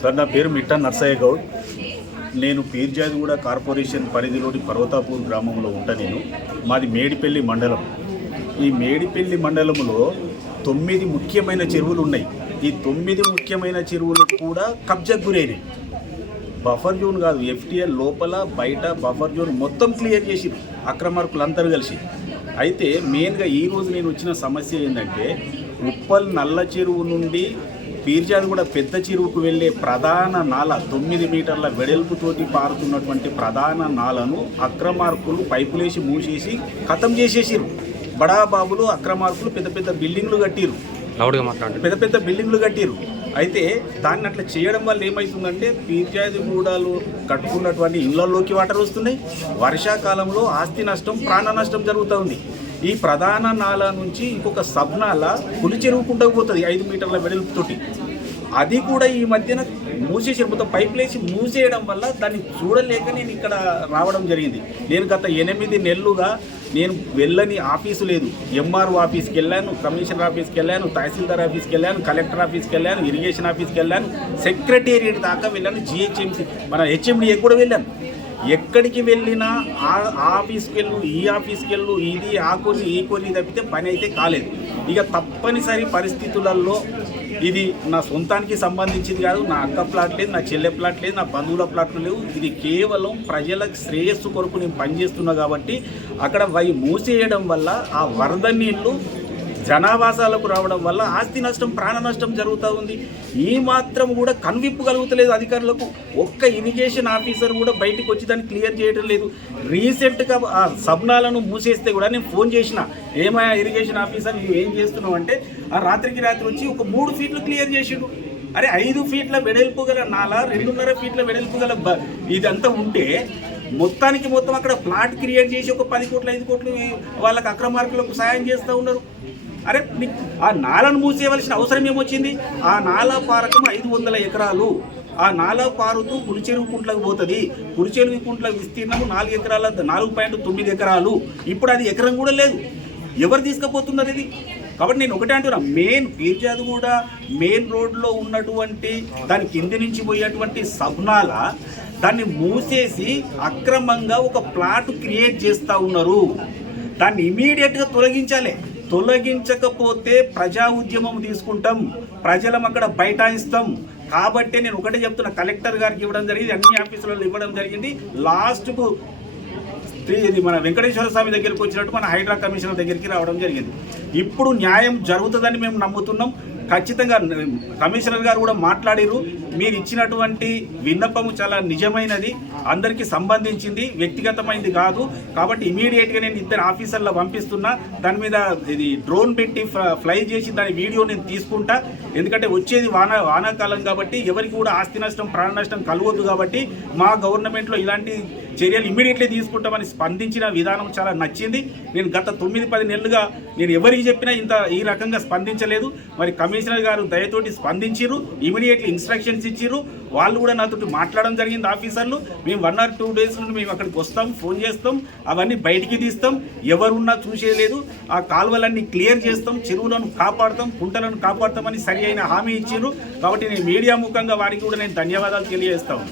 Sir, నా పేరు మిట్టా నర్సయ్య గౌడ్. నేను పీర్జాదిగూడ కార్పొరేషన్ పరిధిలోని పర్వతాపూర్ గ్రామంలో ఉంటా. మాది మేడిపల్లి మండలం. ఈ మేడిపల్లి మండలంలో 9 ముఖ్యమైన చెరువులు ఉన్నాయి. ఈ 9 ముఖ్యమైన చెరువులు కూడా కబ్జాకు గురైనాయి. బఫర్ జోన్ కాదు, ఎఫ్టీఎల్ లోపల బయట బఫర్ జోన్ మొత్తం క్లియర్ చేసిరు అక్రమార్కులు అందరూ కలిసి. అయితే మెయిన్గా ఈరోజు నేను వచ్చిన సమస్య ఏంటంటే, ఉప్పల్ నల్ల చెరువు నుండి పీర్జాదిగూడ పెద్ద చెరువుకు వెళ్ళే ప్రధాన నాల 9 మీటర్ల వెడల్పుతోటి పారుతున్నటువంటి ప్రధాన నాలను అక్రమార్కులు పైపులేసి మూసేసి ఖతం చేసేసిరు. బడాబాబులు అక్రమార్కులు పెద్ద పెద్ద బిల్డింగ్లు కట్టిరు, పెద్ద బిల్డింగ్లు కట్టిరు. అయితే దాన్ని అట్లా చేయడం వల్ల ఏమవుతుందంటే, పీర్జాదిగూడలో కట్టుకున్నటువంటి ఇళ్లలోకి వాటర్ వస్తున్నాయి. వర్షాకాలంలో ఆస్తి నష్టం, ప్రాణ నష్టం జరుగుతూ ఉంది. ఈ ప్రధాన నాల నుంచి ఇంకొక సబ్ నాల పులి చెరువుకుంటూ పోతుంది 5 మీటర్ల వెడల్పుతోటి. అది కూడా ఈ మధ్యన మూసేసి మొత్తం పైపులేసి మూసేయడం వల్ల దాన్ని చూడలేక నేను ఇక్కడ రావడం జరిగింది. నేను గత 8 నెలలుగా నేను వెళ్ళని ఆఫీసు లేదు. ఎంఆర్ఓ ఆఫీస్కి వెళ్ళాను, కమిషనర్ ఆఫీస్కి వెళ్ళాను, తహసీల్దార్ ఆఫీస్కి వెళ్ళాను, కలెక్టర్ ఆఫీస్కి వెళ్ళాను, ఇరిగేషన్ ఆఫీస్కి వెళ్ళాను, సెక్రటేరియట్ దాకా వెళ్ళాను, జిహెచ్ఎంసీ మన హెచ్ఎండిఏ కూడా వెళ్ళాను. ఎక్కడికి వెళ్ళినా ఆ ఆఫీస్కి వెళ్ళు, ఈ ఆఫీస్కి వెళ్ళు, ఇది ఆ కొన్ని ఈ కొన్ని తప్పితే పని అయితే కాలేదు. ఇక తప్పనిసరి పరిస్థితులలో ఇది నా సొంతానికి సంబంధించింది కాదు, నా అక్క ప్లాట్ లేదు, నా చెల్లె ప్లాట్ లేదు, నా బంధువుల ప్లాట్లు లేవు. ఇది కేవలం ప్రజల శ్రేయస్సు కొరకు నేను పనిచేస్తున్నా కాబట్టి అక్కడ మూసేయడం వల్ల ఆ వరద నీళ్లు జనావాసాలకు రావడం వల్ల ఆస్తి నష్టం, ప్రాణ నష్టం జరుగుతూ ఉంది. ఈ మాత్రం కూడా కనువిప్పు కలుగుతలేదు అధికారులకు. ఒక్క ఇరిగేషన్ ఆఫీసర్ కూడా బయటకు వచ్చి దాన్ని క్లియర్ చేయడం లేదు. రీసెంట్గా ఆ సబ్నాలను మూసేస్తే కూడా నేను ఫోన్ చేసిన, ఏమయ్యా ఇరిగేషన్ ఆఫీసర్ నువ్వు ఏం చేస్తున్నావు అంటే, ఆ రాత్రికి రాత్రి వచ్చి ఒక 3 ఫీట్లు క్లియర్ చేసిండు. అరే 5 ఫీట్ల వెడల్పు గల నాల, 2.5 ఫీట్ల వెడల్పు గల ఇదంతా ఉంటే మొత్తానికి మొత్తం అక్కడ ప్లాట్ క్రియేట్ చేసి ఒక 10 కోట్లు 5 కోట్లు వాళ్ళకి అక్రమార్కులకు సాయం చేస్తూ ఉన్నారు. అరే ఆ నాలను మూసేయవలసిన అవసరం ఏమొచ్చింది? ఆ నాలా పారకం 500 ఎకరాలు. ఆ నాలా పారుతూ పులిచెరువు కుంట్లకు పోతుంది. పులిచెరువు కుంట్ల విస్తీర్ణము 4 ఎకరాల 4.9 ఎకరాలు. ఇప్పుడు అది ఎకరం కూడా లేదు. ఎవరు తీసుకుపోతున్నారు ఇది? కాబట్టి నేను ఒకటే అంటున్నా, మెయిన్ పీర్జాదిగూడ మెయిన్ రోడ్లో ఉన్నటువంటి దాని కింది నుంచి పోయేటువంటి సబ్నాల దాన్ని మూసేసి అక్రమంగా ఒక ప్లాట్ క్రియేట్ చేస్తూ ఉన్నారు. దాన్ని ఇమీడియట్గా తొలగించాలి. తొలగించకపోతే ప్రజా ఉద్యమం తీసుకుంటాం, ప్రజలం అక్కడ బైఠాయిస్తాం. కాబట్టి నేను ఒకటే చెప్తున్నా, కలెక్టర్ గారికి ఇవ్వడం జరిగింది, అన్ని ఆఫీసులలో ఇవ్వడం జరిగింది. లాస్ట్కు ఇది మన వెంకటేశ్వర స్వామి దగ్గరికి వచ్చినట్టు మన హైడ్రా కమిషనర్ దగ్గరికి రావడం జరిగింది. ఇప్పుడు న్యాయం జరుగుతుందని మేము నమ్ముతున్నాం. ఖచ్చితంగా కమిషనర్ గారు కూడా మాట్లాడిరు. మీరు ఇచ్చినటువంటి విన్నపము చాలా నిజమైనది, అందరికీ సంబంధించింది, వ్యక్తిగతమైనది కాదు. కాబట్టి ఇమీడియట్గా నేను 2 ఆఫీసర్ల పంపిస్తున్నా. దాని మీద ఇది డ్రోన్ పెట్టి ఫ్లై చేసి దాని వీడియో నేను తీసుకుంటా. ఎందుకంటే వచ్చేది వానాకాలం కాబట్టి ఎవరికి కూడా ఆస్తి నష్టం, ప్రాణ నష్టం కలగొద్దు. కాబట్టి మా గవర్నమెంట్లో ఇలాంటి చర్యలు ఇమీడియట్లీ తీసుకుంటామని స్పందించిన విధానం చాలా నచ్చింది. నేను గత 9-10 నెలలుగా నేను ఎవరికి చెప్పినా ఈ రకంగా స్పందించలేదు. మరి కమిషనర్ గారు దయతోటి స్పందించారు, ఇమీడియట్లీ ఇన్స్ట్రక్షన్స్ ఇచ్చారు. వాళ్ళు కూడా నాతో మాట్లాడడం జరిగింది ఆఫీసర్లు. మేము 1 or 2 డేస్ నుండి మేము అక్కడికి వస్తాం, ఫోన్ చేస్తాం, అవన్నీ బయటికి తీస్తాం, ఎవరున్నా చూసేలేదు. ఆ కాలువలన్నీ క్లియర్ చేస్తాం, చెరువులను కాపాడుతాం, కుంటలను కాపాడుతామని సరి అయిన హామీ ఇచ్చారు. కాబట్టి నేను మీడియా ముఖంగా వారికి కూడా నేను ధన్యవాదాలు తెలియజేస్తాను.